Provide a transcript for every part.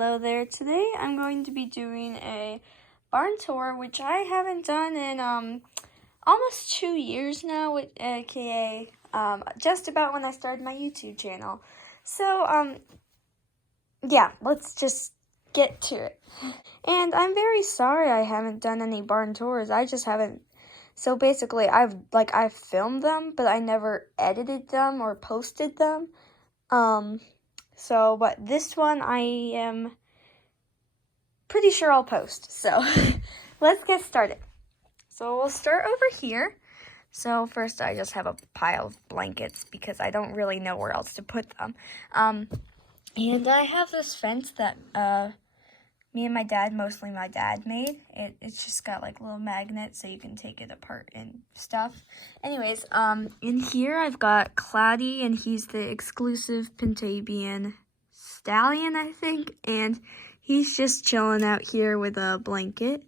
Hello there. Today I'm going to be doing a barn tour, which I haven't done in almost 2 years now, aka just about when I started my YouTube channel. So yeah, let's just get to it. And I'm very sorry I haven't done any barn tours. I just haven't. So basically, I've filmed them, but I never edited them or posted them. But this one I am pretty sure I'll post. So let's get started. So we'll start over here. So first I just have a pile of blankets because I don't really know where else to put them. And I have this fence that me and my dad, mostly my dad, made. It's just got like little magnets so you can take it apart and stuff. Anyways, in here I've got Cloudy, and he's the exclusive Pentabian stallion, I think. And he's just chilling out here with a blanket.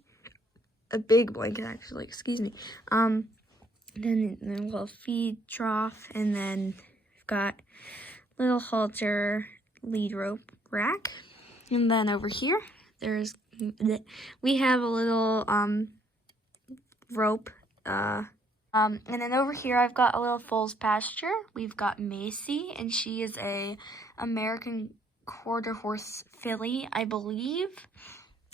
A big blanket, actually, excuse me. Then we'll feed trough, and then we've got little halter lead rope rack. And then over here, we have a little rope. And then over here, I've got a little foal's pasture. We've got Macy, and she is a American quarter horse filly, I believe.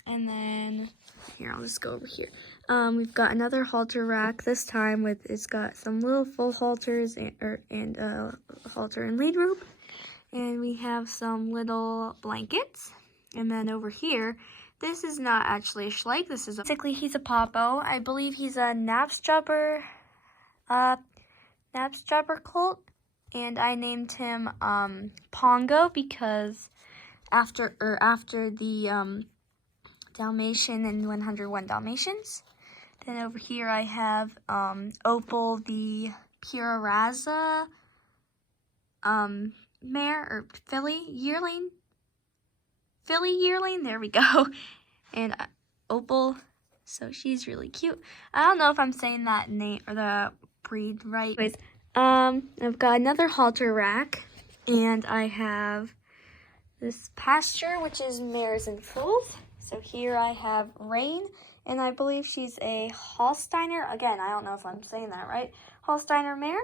And then here, I'll just go over here. We've got another halter rack. This time it's got some little full halters and halter and lead rope. And we have some little blankets. And then over here, this is not actually a Schleich. This is basically he's a Popo. I believe he's a Napstrapper colt, and I named him Pongo because after the Dalmatian and 101 Dalmatians. Then over here I have Opal, the Pura Raza mare or filly yearling. There we go. And Opal, so she's really cute. I don't know if I'm saying that name or the breed right. Anyways, I've got another halter rack, and I have this pasture, which is mares and foals. So here I have Rain, and I believe she's a Holsteiner. Again, I don't know if I'm saying that right. Holsteiner mare.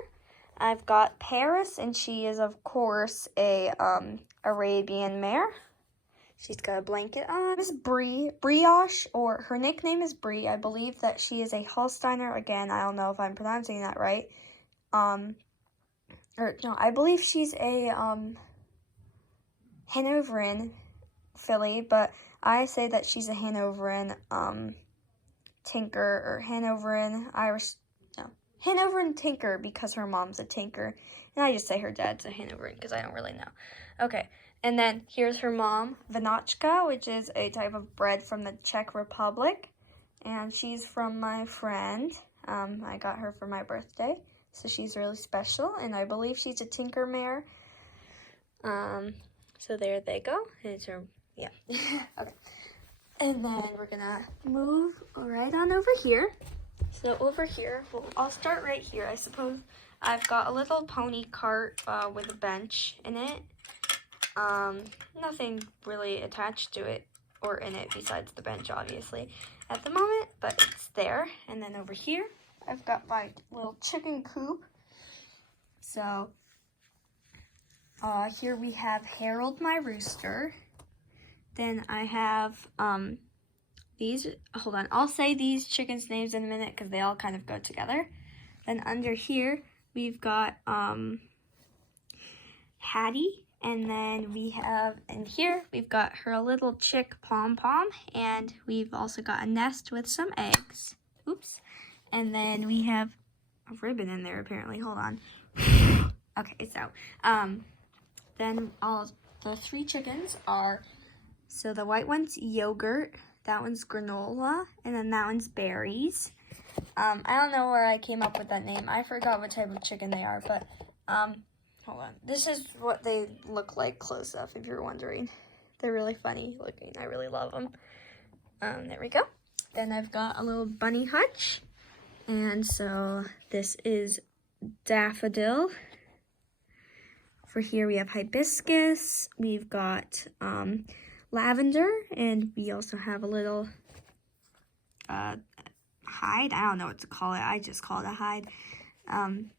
I've got Paris, and she is, of course, a Arabian mare. She's got a blanket on. This is Brioche, or her nickname is Brie. I believe that she is a Holsteiner. Again, I don't know if I'm pronouncing that right. I believe she's a Hanoverian filly, but I say that she's a Hanoverian tinker, or Hanoverian tinker, because her mom's a tinker, and I just say her dad's a Hanoverian because I don't really know. Okay, and then here's her mom, Vinochka, which is a type of bread from the Czech Republic, and she's from my friend. I got her for my birthday, so she's really special, and I believe she's a tinker mare. So there they go. It's her, yeah. Okay. And then we're gonna move right on over here. So over here, well, I'll start right here, I suppose. I've got a little pony cart with a bench in it. Nothing really attached to it or in it besides the bench, obviously, at the moment, but it's there. And then over here, I've got my little chicken coop. So here we have Harold, my rooster. Then I have these, hold on, I'll say these chickens' names in a minute because they all kind of go together. Then under here, we've got Hattie, and then in here, we've got her little chick Pom-Pom, and we've also got a nest with some eggs. Oops. And then we have a ribbon in there, apparently. Hold on. Okay, so, then the 3 chickens are, so the white one's Yogurt, that one's Granola, and then that one's Berries. I don't know where I came up with that name. I forgot what type of chicken they are, but, hold on. This is what they look like close up, if you're wondering. They're really funny looking. I really love them. There we go. Then I've got a little bunny hutch. And so this is Daffodil. For here we have Hibiscus. We've got lavender, and we also have a little hide. I don't know what to call it. I just call it a hide. And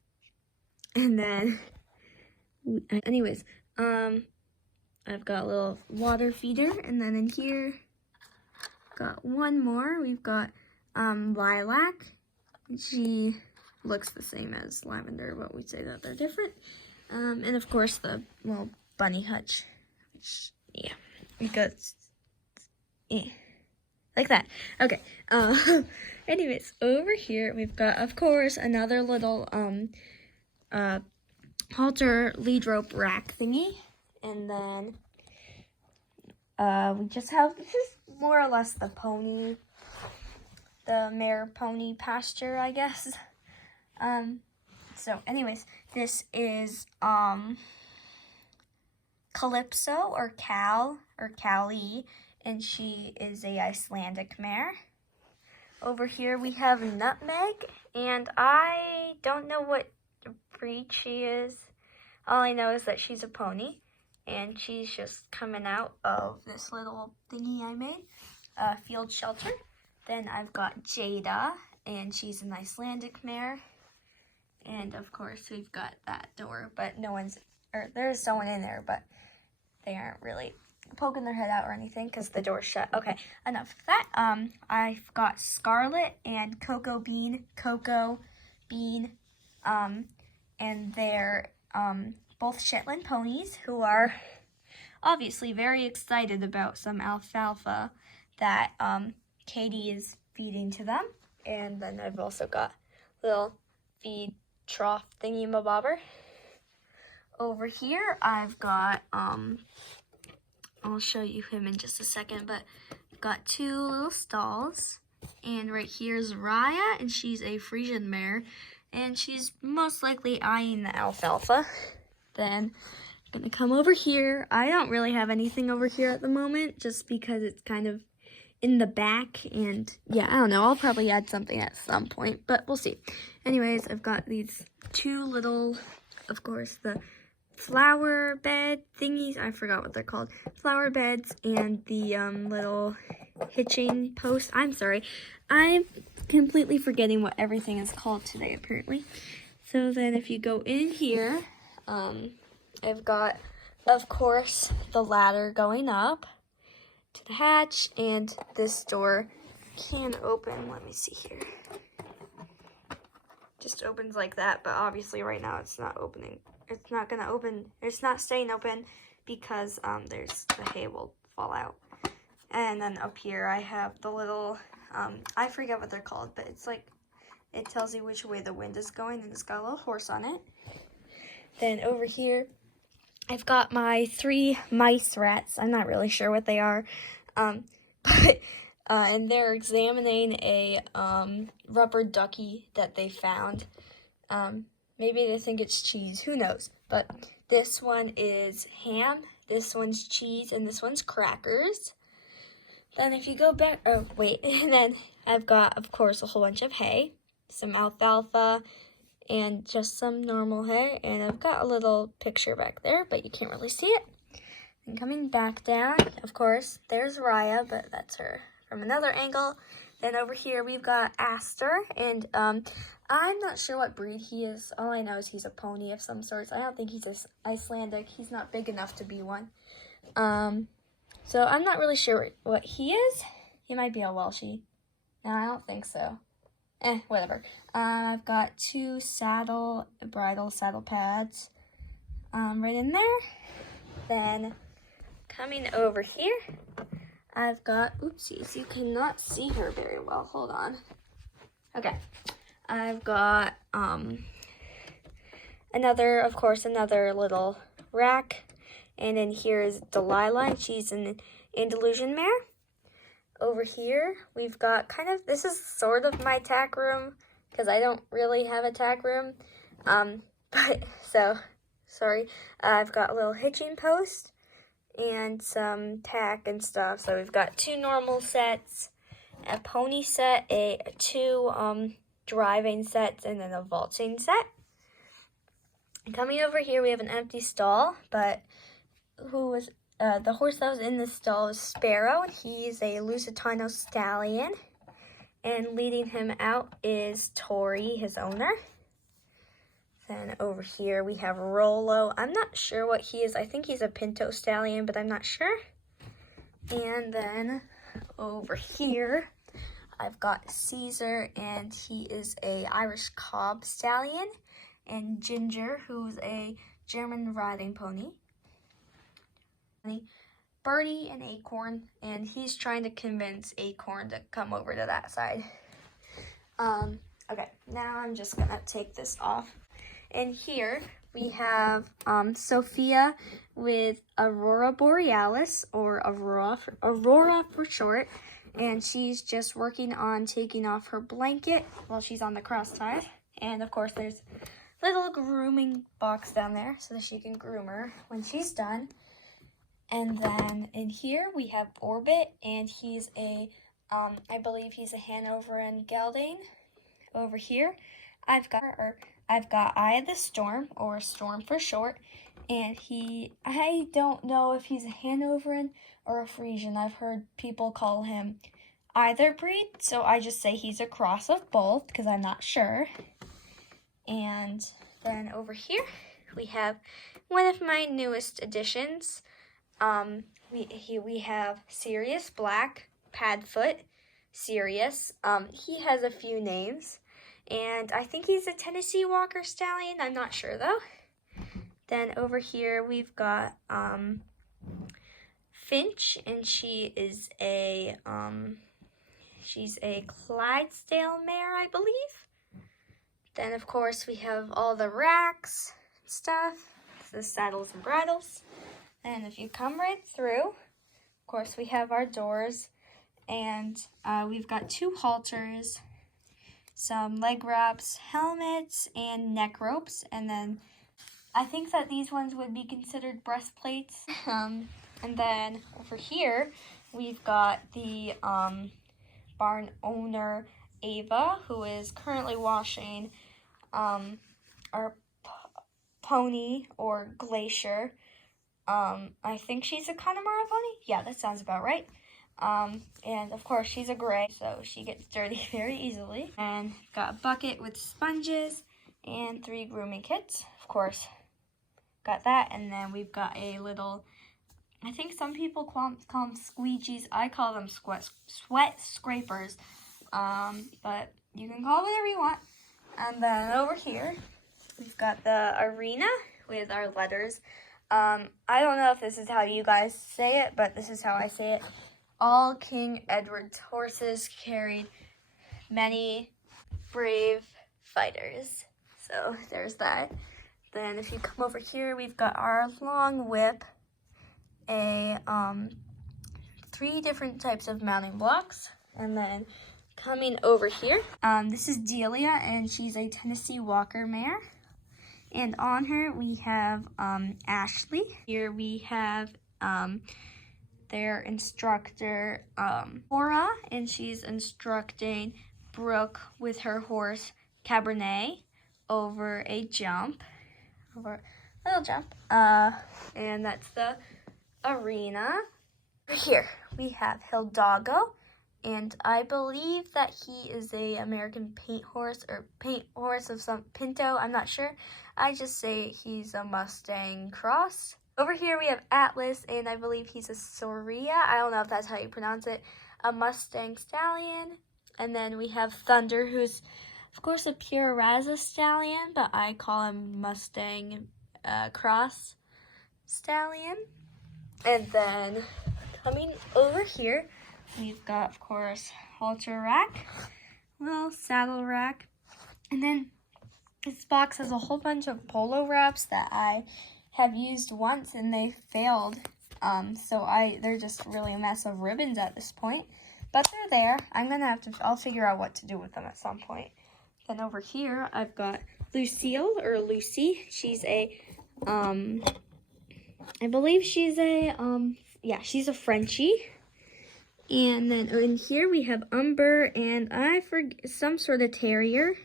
then, anyways, I've got a little water feeder, and then in here, got one more. We've got lilac. She looks the same as lavender, but we say that they're different. And of course the little bunny hutch, which, yeah, because, yeah, like that. Okay, anyways, over here we've got, of course, another little halter lead rope rack thingy, and then we just have, this is more or less the mare pony pasture, I guess. So anyways, this is Calypso or Callie, and she is a Icelandic mare. Over here we have Nutmeg, and I don't know what breed she is. All I know is that she's a pony, and she's just coming out of this little thingy I made, field shelter. Then I've got Jada, and she's an Icelandic mare. And of course we've got that door, but no one's, or there's someone in there, but they aren't really poking their head out or anything because the door's shut. Okay, enough of that. I've got Scarlet and Cocoa Bean, and they're both Shetland ponies who are obviously very excited about some alfalfa that Katie is feeding to them. And then I've also got little feed trough thingy-mabobber. Over here I've got, I'll show you him in just a second, but I've got two little stalls. And right here's Raya, and she's a Frisian mare, and she's most likely eyeing the alfalfa. Then I'm gonna come over here. I don't really have anything over here at the moment, just because it's kind of in the back, and yeah, I don't know, I'll probably add something at some point, but we'll see. Anyways, I've got these two little, of course, the flower bed thingies, I forgot what they're called, flower beds, and the little hitching post. I'm sorry, I'm completely forgetting what everything is called today, apparently. So then if you go in here, I've got, of course, the ladder going up to the hatch, and this door can open. Let me see here. Just opens like that, but obviously right now it's not opening. It's not gonna open. It's not staying open because there's the hay will fall out. And then up here I have the little I forget what they're called, but it's like it tells you which way the wind is going, and it's got a little horse on it. Then over here I've got my 3 mice rats. I'm not really sure what they are, but and they're examining a rubber ducky that they found. Maybe they think it's cheese, who knows? But this one is ham, this one's cheese, and this one's crackers. Then if you go back, oh wait, and then I've got, of course, a whole bunch of hay, some alfalfa, and just some normal hay, and I've got a little picture back there, but you can't really see it. And coming back down, of course, there's Raya, but that's her from another angle. Then over here we've got Aster, and I'm not sure what breed he is. All I know is he's a pony of some sorts. I don't think he's Icelandic. He's not big enough to be one. So I'm not really sure what he is. He might be a Welshie. No, I don't think so. Whatever. I've got 2 bridle saddle pads right in there. Then coming over here, I've got, oopsies, you cannot see her very well. Hold on. Okay. I've got another little rack. And then here is Delilah, and she's an Andalusian mare. Over here, we've got this is sort of my tack room, because I don't really have a tack room. Sorry. I've got a little hitching post and some tack and stuff. So we've got 2 normal sets, a pony set, 2 driving sets, and then a vaulting set. And coming over here, we have an empty stall, but the horse that was in the stall is Sparrow. He's a Lusitano stallion. And leading him out is Tori, his owner. Then over here we have Rolo. I'm not sure what he is. I think he's a Pinto stallion, but I'm not sure. And then over here, I've got Caesar, and he is a Irish Cob stallion. And Ginger, who's a German riding pony. Birdie and Acorn, and he's trying to convince Acorn to come over to that side. Okay, now I'm just gonna take this off. And here we have Sophia with Aurora Borealis, or Aurora for short, and she's just working on taking off her blanket while she's on the cross tie. And of course there's a little grooming box down there so that she can groom her when she's done. And then in here we have Orbit, and he's a, I believe he's a Hanoverian gelding. Over here, I've got Eye of the Storm, or Storm for short, and I don't know if he's a Hanoverian or a Frisian. I've heard people call him either breed, so I just say he's a cross of both because I'm not sure. And then over here we have one of my newest additions. We have Sirius Black, Padfoot, Sirius. He has a few names, and I think he's a Tennessee Walker stallion. I'm not sure though. Then over here we've got Finch, and she is a she's a Clydesdale mare, I believe. Then of course we have all the racks stuff, the saddles and bridles. And if you come right through, of course, we have our doors, and we've got 2 halters, some leg wraps, helmets, and neck ropes. And then I think that these ones would be considered breastplates. And then over here, we've got the barn owner, Ava, who is currently washing our pony, or Glacier. I think she's a Connemara pony. Yeah, that sounds about right. And of course she's a gray, so she gets dirty very easily. And got a bucket with sponges and 3 grooming kits. Of course, got that. And then we've got a little, I think some people call them squeegees. I call them sweat scrapers. But you can call it whatever you want. And then over here, we've got the arena with our letters. I don't know if this is how you guys say it, but this is how I say it. All King Edward's horses carried many brave fighters. So there's that. Then if you come over here, we've got our long whip, 3 different types of mounting blocks. And then coming over here, this is Delia, and she's a Tennessee Walker mare. And on her, we have Ashley. Here we have their instructor, Cora, and she's instructing Brooke with her horse, Cabernet, over a little jump. And that's the arena. Here, we have Hildago, and I believe that he is a American paint horse, or paint horse of some Pinto. I'm not sure. I just say he's a Mustang cross. Over here we have Atlas, and I believe he's a Soria. I don't know if that's how you pronounce it. A Mustang stallion. And then we have Thunder, who's of course a pure Raza stallion, but I call him Mustang cross stallion. And then coming over here, we've got, of course, halter rack, little saddle rack, and then this box has a whole bunch of polo wraps that I have used once and they failed. So they're just really a mess of ribbons at this point, but they're there. I'll figure out what to do with them at some point. Then over here, I've got Lucille, or Lucy. She's a, I believe she's a, she's a Frenchie. And then in here we have Umber, and I forget, some sort of terrier.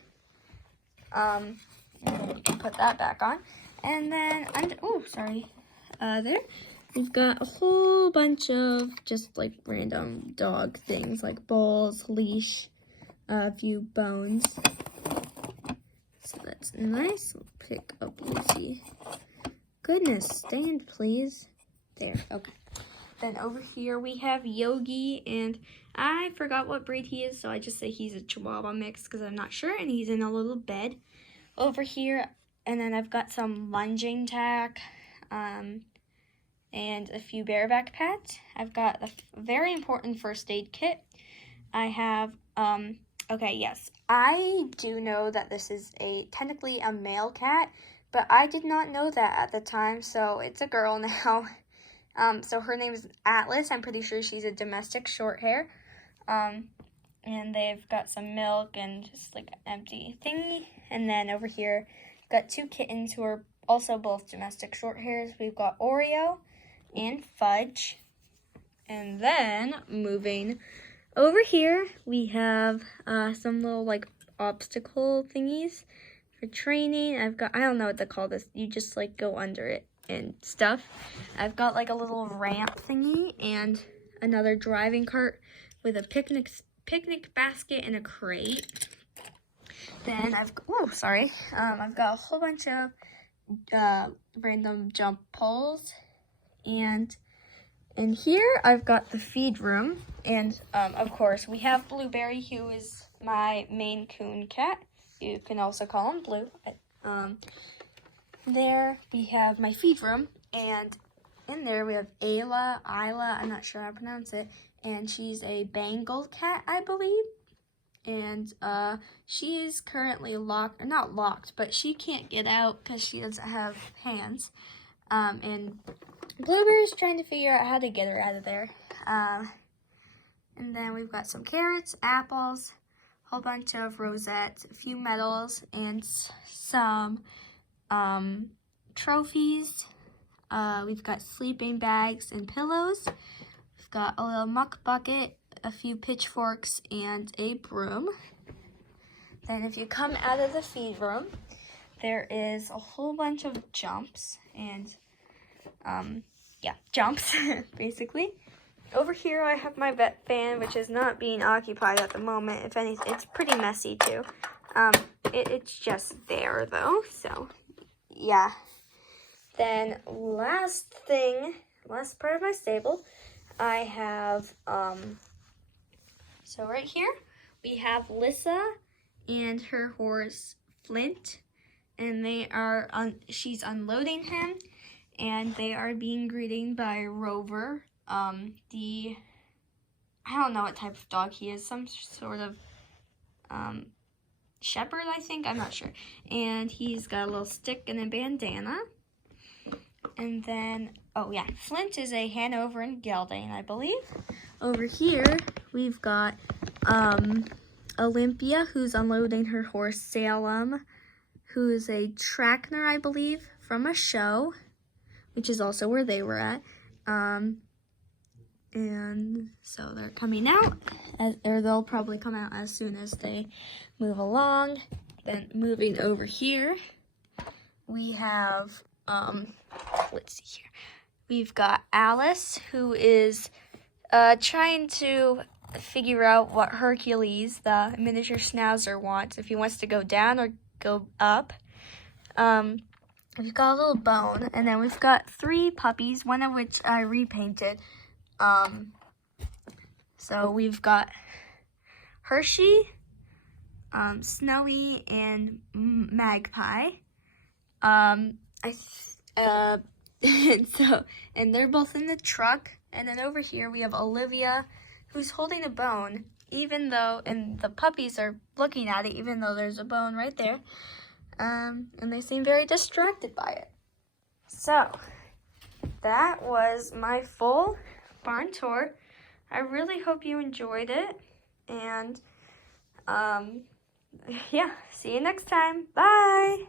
Put that back on. And then, there. we've got a whole bunch of just like random dog things like bowls, leash, a few bones. So that's nice. We'll pick up Lucy. Goodness, stand please. There, okay. Then over here we have Yogi, and I forgot what breed he is, so I just say he's a Chihuahua mix because I'm not sure, and he's in a little bed over here. And then I've got some lunging tack, and a few bareback pads. I've got a very important first aid kit. I have, okay, yes, I do know that this is technically a male cat, but I did not know that at the time, so it's a girl now. So her name is Atlas. I'm pretty sure she's a domestic short hair. And they've got some milk and just like an empty thingy. And then over here, got two kittens who are also both domestic short hairs. We've got Oreo and Fudge. And then moving over here, we have some little like obstacle thingies for training. I don't know what to call this. You just like go under it and stuff. I've got like a little ramp thingy and another driving cart with a picnic basket and a crate. Then I've got a whole bunch of random jump poles, and in here I've got the feed room, and of course we have Blueberry, who is my Maine Coon cat. You can also call him Blue. There we have my feed room, and in there we have Isla, I'm not sure how to pronounce it, and she's a Bengal cat, I believe. And she is currently not locked, but she can't get out because she doesn't have hands. And Blueberry's trying to figure out how to get her out of there. And then we've got some carrots, apples, a whole bunch of rosettes, a few medals, and some trophies. We've got sleeping bags and pillows. We've got a little muck bucket, a few pitchforks, and a broom. Then if you come out of the feed room, there is a whole bunch of jumps and jumps basically. Over here I have my vet fan, which is not being occupied at the moment. If anything, it's pretty messy too. It's just there though, so yeah. Then last part of my stable, I have so right here we have Lissa and her horse Flint, and she's unloading him, and they are being greeted by Rover. I don't know what type of dog he is, some sort of shepherd, I think, I'm not sure. And he's got a little stick and a bandana. And then, oh yeah, Flint is a Hanover and Gelding, I believe. Over here, we've got Olympia, who's unloading her horse Salem, who's a Trackner, I believe, from a show, which is also where they were at. And so they're coming out, or they'll probably come out as soon as they move along. Then moving over here, we have, let's see here. We've got Alice, who is trying to figure out what Hercules, the miniature schnauzer, wants, if he wants to go down or go up. We've got a little bone, and then we've got 3 puppies, one of which I repainted. So we've got Hershey, Snowy, and Magpie. And they're both in the truck. And then over here we have Olivia, who's holding a bone, and the puppies are looking at it, even though there's a bone right there. And they seem very distracted by it. So, that was my full barn tour. I really hope you enjoyed it. And, yeah, see you next time. Bye!